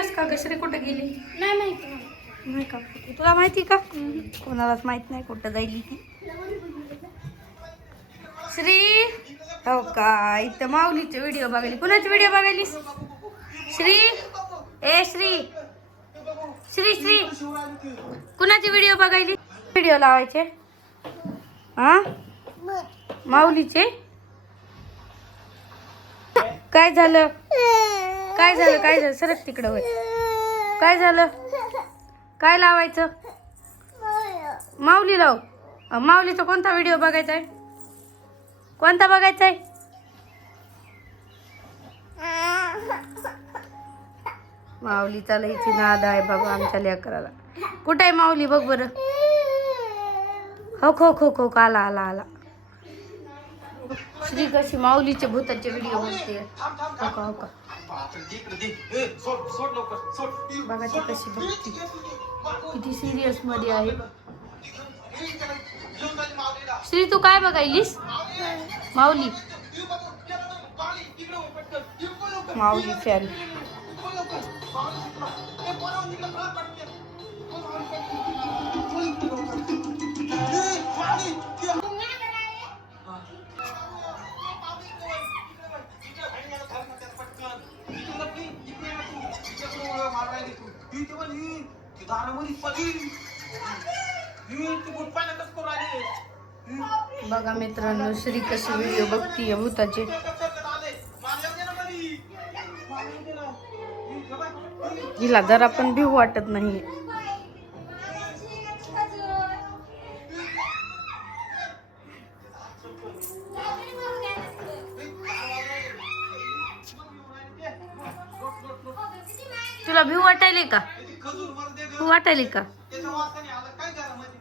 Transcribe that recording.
पाहिलंस का श्री कुठे गेली? नाही माहिती. नाही का? तुला माहिती का? कोणालाच माहित नाही कुठं जाईल ती. श्री हो का इथं माऊलीचे व्हिडिओ बघायली. कुणाचे व्हिडिओ बघायलीस? श्री ए श्री श्री श्री कुणाचे व्हिडिओ बघायली? व्हिडिओ लावायचे हा माऊलीचे. काय झालं काय झालं काय झालं? सरक तिकडं होय. काय झालं? काय लावायचं? माऊली लाव. माऊलीचा कोणता व्हिडिओ बघायचा आहे? कोणता बघायचा आहे? माऊलीचा लईची नाद आहे बाबा आमच्या लेकराला. कुठे आहे माऊली बघ बरं. हो खो खो खो आला आला आला. श्री कशी माऊलीचे भूताचे व्हिडिओ बघते. हो का हो का बघा ती कशी बघते. किती सिरियस मध्ये आहे. श्री तू काय बघायलीस? माऊली माऊली फॅन. बघा मित्रांनो श्री कशी व्हिडिओ बघतीये भूताचे. हिला जरा पण भीव वाटत नाही. तुला भीव वाटायले का? वाटायले का?